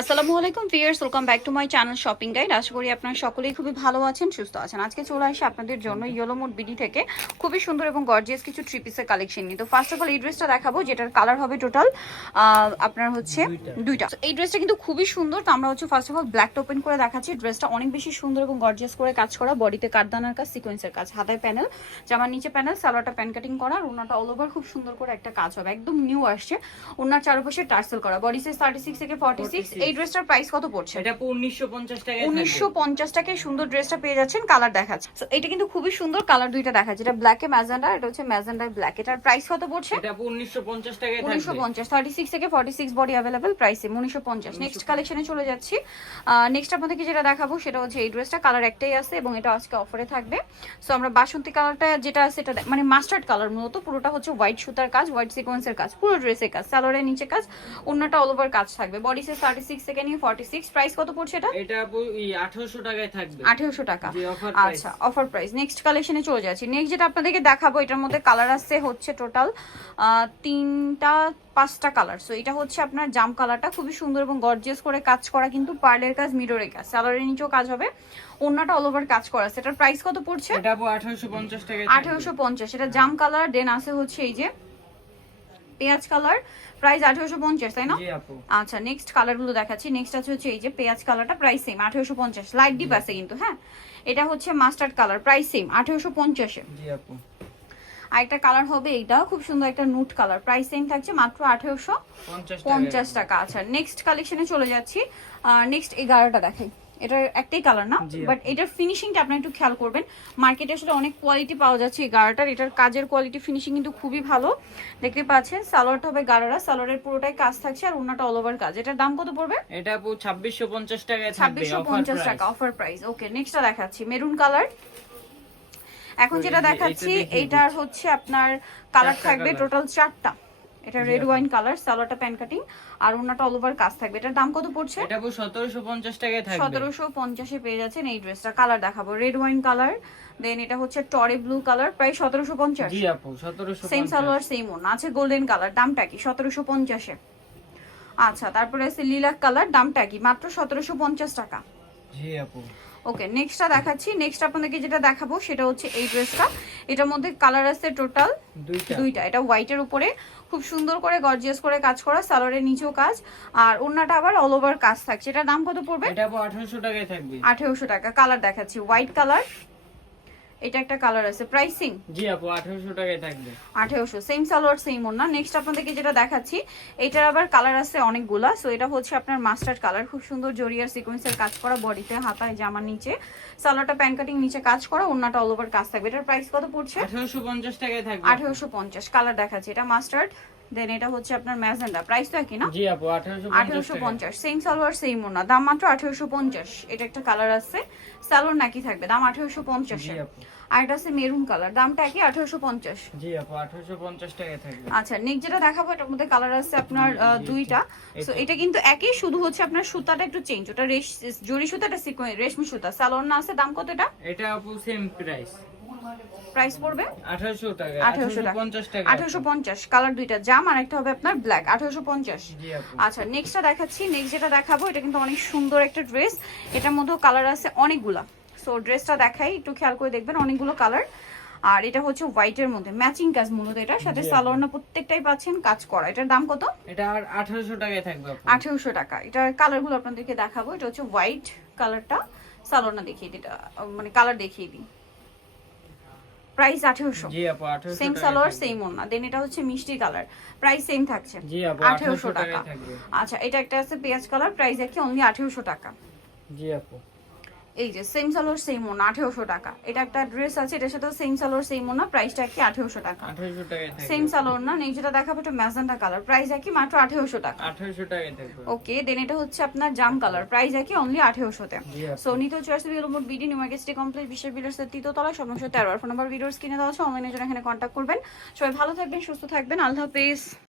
আসসালামু আলাইকুম viewers, welcome back to my channel shopping guide. আশা করি আপনারা সকলেই খুবই ভালো আছেন, সুস্থ আছেন। আজকে চলে আসি আপনাদের জন্য ইয়েলো মোড বিডি থেকে খুবই সুন্দর এবং গর্জিয়াস কিছু থ্রি পিসের কালেকশন নিয়ে। তো ফার্স্ট অফ অল এই ড্রেসটা দেখাবো, যেটার কালার হবে টোটাল আপনার হচ্ছে দুইটা। এই ড্রেসটা কিন্তু খুবই সুন্দর। তো আমরা হচ্ছে ফার্স্ট অফ অল ব্ল্যাকটা ওপেন করে দেখাচ্ছি। ড্রেসটা অনেক বেশি সুন্দর এবং গর্জিয়াস করে কাজ করা, বডিতে কাঠদানার কাজ, সিকোয়েন্সের কাজ, হাতায় প্যানেল, জামার নিচে প্যানেল, সালোয়ারটা প্যান কাটিং করা, আর ওনাটা অল ওভার খুব সুন্দর করে একটা কাজ হবে, একদম নিউ আসছে। ওনার চারপাশে টার্সেল করা, বডি সাইজ 36 থেকে 46। এই ড্রেসটার প্রাইস কত পড়ছে? এটা 1950 টাকায় 1950 টাকায় সুন্দর ড্রেসটা পেয়ে যাচ্ছেন। কালার দেখাচ্ছে, তো এটা কিন্তু খুবই সুন্দর। কালার দুইটা দেখাচ্ছে, এটা ব্ল্যাক এ ম্যাজেন্ডা, এটা হচ্ছে ম্যাজেন্ডা ব্ল্যাক। এটার প্রাইস কত পড়ছে? এটা 1950 টাকায় থাকবে। 1950, 36 থেকে 46 বডি अवेलेबल, প্রাইসে 1950। নেক্সট কালেকশনে চলে যাচ্ছি। নেক্সট আপনাদেরকে যেটা দেখাবো সেটা হচ্ছে এই ড্রেসটা। কালার একটাই আছে এবং এটা আজকে অফারে থাকবে। সো আমরা বাসন্তী কালারটা যেটা আছে এটা মানে মাস্টার্ড কালার, মূলত পুরোটা হচ্ছে হোয়াইট সুতার কাজ, হোয়াইট সিকোয়েন্সের কাজ, পুরো ড্রেসের কাজ, সালোয়ারের নিচে কাজ, ওন্নাটা অল ওভার কাজ থাকবে। বডি সাইজ 36 থেকে নিয়ে 46। প্রাইস কত পড়ছে এটা? এটা 1800 টাকায় থাকবে। 1800 টাকা। জি, অফার প্রাইস। আচ্ছা, অফার প্রাইস। নেক্সট কালেকশনে চলে যাচ্ছি। নেক্সট যেটা আপনাদেরকে দেখাবো, এটার মধ্যে কালার আছে হচ্ছে টোটাল 3-5টা কালার। সো এটা হচ্ছে আপনার জাম কালারটা, খুবই সুন্দর এবং গর্জিয়াস করে কাজ করা, কিন্তু পার্লের কাজ, মিররের কাজ, সালোয়ারের নিচেও কাজ হবে, ওন্নাটা অল ওভার কাজ করা আছে। এটার প্রাইস কত পড়ছে? এটা 1850 টাকায় 1850। এটা জাম কালার, দেন আছে হচ্ছে এই যে পেঁয়াজ কালার, প্রাইস 1850, তাই না? জি আপু। আচ্ছা, নেক্সট কালার গুলো দেখাচ্ছি। নেক্সট আছে হচ্ছে এই যে পেঁয়াজ কালারটা, প্রাইস সেম 1850, লাইট ডিপ আছে কিন্তু। হ্যাঁ, এটা হচ্ছে মাস্টার্ড কালার, প্রাইস সেম 1850 এ। জি আপু। আরেকটা কালার হবে এইটা, খুব সুন্দর একটা নুট কালার, প্রাইস সেম থাকছে মাত্র 1850 টাকা। আচ্ছা, নেক্সট কালেকশনে চলে যাচ্ছি। নেক্সট 11টা দেখাই। এটার একটাই কালার না, বাট এটার ফিনিশিংটা আপনারা একটু খেয়াল করবেন। মার্কেটে আসলে অনেক কোয়ালিটি পাওয়া যাচ্ছে এই গাড়াটার, এটার কাজের কোয়ালিটি ফিনিশিং কিন্তু খুবই ভালো। দেখতে পাচ্ছেন সালোয়ারটা হবে গাড়ারা, সালোয়ারের পুরোটাই কাজ থাকছে, আর ওন্নাটা অল ওভার কাজ। এটার দাম কত পড়বে? এটা আপু 2650 টাকায় থাকবে, 2650 টাকা, অফার প্রাইস। ওকে, নেক্সটটা দেখাচ্ছি মেরুন কালার। এখন যেটা দেখাচ্ছি এইটার হচ্ছে আপনার কালার থাকবে টোটাল 4টা। এটা রেড ওয়াইন কালার, সালোয়ারটা প্যান কাটিং, আর ওন্নাটা অল ওভার কাজ থাকবে। এটার দাম কত পড়ছে? এটা আপু 1750 টাকায় থাকবে। 1750 এ পেয়ে যাচ্ছেন এই ড্রেসটা। কালার দেখাবো, রেড ওয়াইন কালার, দেন এটা হচ্ছে টরে ব্লু কালার, প্রায় 1750। জি আপু, 1750। সেম সালোয়ার সেম ওন্না আছে, গোল্ডেন কালার, দামটা কি? 1750 এ। আচ্ছা, তারপরে আছে লিলাক কালার, দামটা কি? মাত্র 1750 টাকা। জি আপু। ওকে, নেক্সটটা দেখাচ্ছি। নেক্সট আপনাদেরকে যেটা দেখাবো সেটা হচ্ছে এই ড্রেসটা। এটার মধ্যে কালার আছে টোটাল দুইটা। এটা হোয়াইটের উপরে খুব সুন্দর করে গর্জিয়াস করে কাজ করা, সালোয়ারের নিচেও কাজ, আর ওন্নাটা আবার অল ওভার কাজ থাকছে। এটার দাম কত পড়বে? এটা আপু 1800 টাকায় থাকবে। 1800 টাকা। কালার দেখাচ্ছি, হোয়াইট কালার, এটা একটা কালার আছে, প্রাইসিং জি আপু 1800 টাকায় থাকবে। 1800, সেম সালোয়ার সেম ওন্না। নেক্সট আপনাদেরকে যেটা দেখাচ্ছি, এটার আবার কালার আছে অনেকগুলা। সো এটা হচ্ছে আপনার মাস্টার্ড কালার, খুব সুন্দর জরিয়ার সিকোয়েন্সের কাজ করা, বডিতে, হাতায়, জামার নিচে, সালোয়ারটা প্যান কাটিং, নিচে কাজ করা, ওন্নাটা অল ওভার কাজ থাকবে। এটার প্রাইস কত পড়ছে? 1850 টাকায় থাকবে। 1850। কালার দেখাচ্ছি, এটা মাস্টার্ড, দেন এটা হচ্ছে আপনার ম্যাজেন্ডা, প্রাইস তো একই না? জি আপু 1850, সেম সালোয়ার সেম ওন্না, দাম মাত্র 1850। এটা একটা কালার আছে, সালোয়ার নাকি থাকবে, দাম 1850 জি এ। আপু। আর এটা আছে মেরুন কালার, দামটা কি? 1850। জি আপু 1850 টাকায় থাকবে। আচ্ছা, নেক্সট যেটা দেখাবো এটার মধ্যে কালার আছে আপনার দুইটা। সো এটা কিন্তু একই, শুধু হচ্ছে আপনার সুতাটা একটু চেঞ্জ। ওটা জরি সুতাটা রেশমি সুতা, সালোয়ার না আছে। দাম কত এটা? এটা আপু সেম প্রাইস। প্রাইস পড়বে 1800 টাকা। 1850 টাকা। 1850। কালার দুইটা, জাম আর একটা হবে আপনার ব্ল্যাক, 1850। জি আপু। আচ্ছা, নেক্সটটা দেখাচ্ছি। নেক্সট যেটা দেখাবো এটা কিন্তু অনেক সুন্দর একটা ড্রেস, এটার মধ্যেও কালার আছে অনেকগুলা। সো ড্রেসটা দেখাই, একটু খেয়াল করে দেখবেন, অনেকগুলো কালার। আর এটা হচ্ছে হোয়াইটের মধ্যে ম্যাচিং কাজ, মূলত এটার সাথে সালোয়ার না প্রত্যেকটাই পাচ্ছেন কাজ করা। এটার দাম কত? এটা আর 1800 টাকায় থাকবে আপু। 1800 টাকা। এটার কালারগুলো আপনাদেরকে দেখাবো। এটা হচ্ছে হোয়াইট কালারটা, সালোয়ার না দেখিয়ে দিই, এটা মানে কালার দেখিয়ে দিই। প্রাইস 1800। জি আপু 1800 সেম টাকায় সালোয়ার থাকবে। সেম ওন্না, দেন এটা হচ্ছে মিষ্টি কালার, প্রাইস সেম থাকছে জি আপু 1800 টাকা। টাকায় থাকবে। আচ্ছা, এটা একটা আছে পেঁয়াজ কালার, প্রাইস একই, অনলি 1800 টাকা। জি আপু। এই যে সেম সালোয়ার সেম ওন্না, 1800 টাকা। এটা একটা ড্রেস আছে, এটার সাথে সেম সালোয়ার সেম ওন্না, প্রাইসটা একই, 1800 টাকা। 1800 টাকায় থাকবে। সেম সালোয়ার না। নেক্সট যেটা দেখাবো এটা ম্যাজেন্টা কালার, প্রাইস একই, মাত্র 1800 টাকা। 1800 টাকায় থাকবে। ওকে, দেন এটা হচ্ছে আপনার জাম কালার, প্রাইস একই, অনলি 1800 তে। জি আপু। সো নিতে চয়েস বিলমোট BD New Market City Complex, বিশ্বের বিল্ডার্সের তৃতীয় তলা, সব 13। ফোন নাম্বার ভিডিওস কিনে দেওয়া আছে, অনলাইনে জন্য এখানে কন্ট্যাক্ট করবেন। সবাই ভালো থাকবেন, সুস্থ থাকবেন, আল্লাহ হাফেজ।